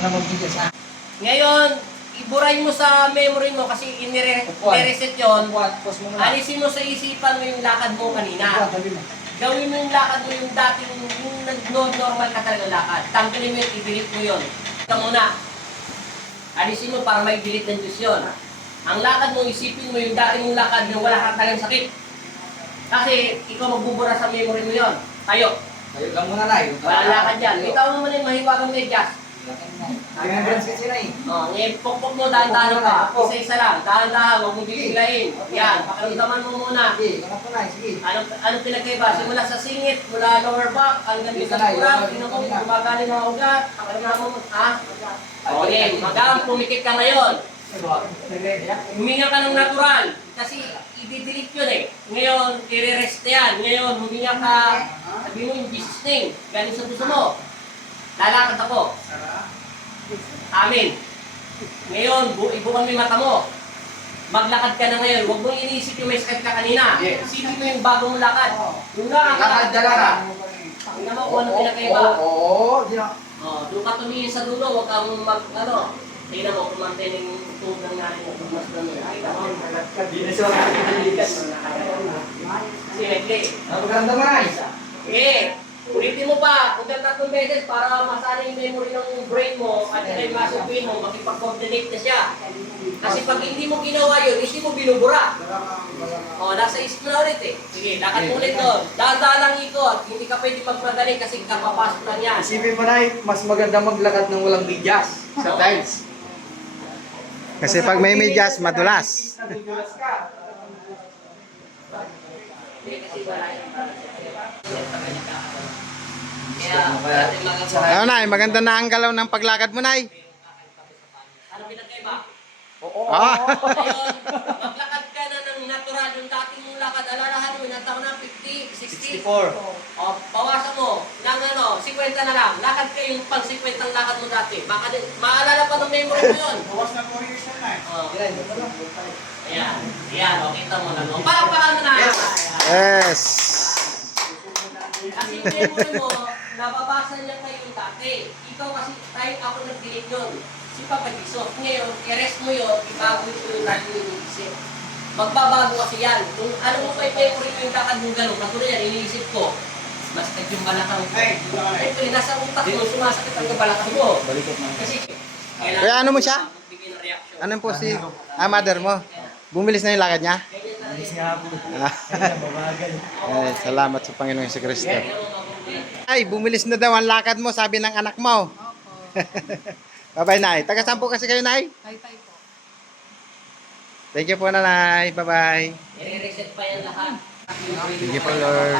na magbigas ha. Ngayon, iburahin mo sa memory mo kasi i-reset yun. Pause mo na. Alisin mo sa isipan mo yung lakad mo kanina. Gawin mo yung lakad mo yung dating yung normal ka talaga lakad. Tanggalin mo yun, i-delete mo yun. Ito muna. Alisin mo para may delete ng Diyos yun. Ang lakad mo, isipin mo yung dating mong lakad na wala kang talagang sakit. Kasi ikaw magbubura sa memory mo yun. Tayo. Tayo lang muna na. Wala lakad yan. Bitaw mo muna yung mahiwagang medyas. Remembrance kasi na eh. Ngayon, pokpok mo, dahan-dahan pa. Isa-isa lang. Dahan-dahan, huwag mong bibiglayin. Yan, pakiramdaman mo muna. Sige, ganap po na. Sige. Anong pinagkaiba? Simula sa singit, mula lower back, hanggang sa kurang, tingnan mo, gumagaling mga ugat, pakiramdaman mo, ha? Okay, magang pumikit ka ngayon. Huminga ka ng natural. Kasi i-delete yun eh. Ngayon, i-rest yan. Ngayon, huminga ka, sabi mo yung Jesus name, galing sa puso mo. Lalakad ako. Amin. Ngayon, ibukan mo yung mata mo. Maglakad ka na ngayon. Huwag mong iniisip yung may sakit ka kanina. Isipin mo yung bagong lakad. Yung Lakad na lang. Tingnan mo kung ano pinakaiba. Oo. Doon ka tumingin sa dulo. Huwag kang tingnan mo kung maintain yung tubig ng natin. Mas ganun. Sige. Maganda mo na. Okay. Ulitin mo pa, kung 3 beses para masana yung memory ng brain mo at yung muscle pain mo, makipag-coordinate na siya. Kasi pag hindi mo ginawa yun, hindi mo binubura. Nasa isip na ulit eh. Sige, lakad mo ulit doon. Dahan-dahan lang ikot, hindi ka pwede magmadali kasi kapapasok lang yan. Isipin mo na mas maganda maglakad ng walang medyas sa tiles. Kasi pag may medyas, madulas. Nadudulas ka. Hindi kasi wala yan. Ano Nay, maganda na ang galaw ng paglakad mo Nay. Ano pinagkaiba? Ngayon, maglakad ka na ng natural, yung dating mong lakad, alalahan mo, nataw na 50, 60. 64. Bawasan mo, ng 50 na lang. Lakad ka yung pang 50 ang lakad mo dati. Baka maalala pa ng memory mo yun. Bawas na 4 years na Ayan, ayan, kita mo na. Palakpakan mo na. Yes. Kasi yung memory mo, nababasa niya kayo yung dati. Ikaw kasi, tayo ako nag-delete yun. Si Papa Jesus. Ngayon, i-rest mo yun, ibago yung lagi yung isip. Magbabago kasi yan. Kung ano mo pa yung memory mo yung lakad mo gano'n, katulad yan, iniisip ko, masakit yung balakang ko. Ito, nasa utak mo, sumasakit ang balakang mo. Kasi, Kaya ano mo siya? magbigay ng reaction. Ano po si mother mo? Bumilis na yung lakad niya? Salamat sa Panginoon sa Kristo. Ay, bumilis na daw ang lakad mo, sabi ng anak mo. Bye-bye, Nay. Taga-saan po kasi kayo, Nay? Tay-tay po. Thank you po, Nanay. Bye-bye. I-reset pa yan lahat. Thank you po, Lord.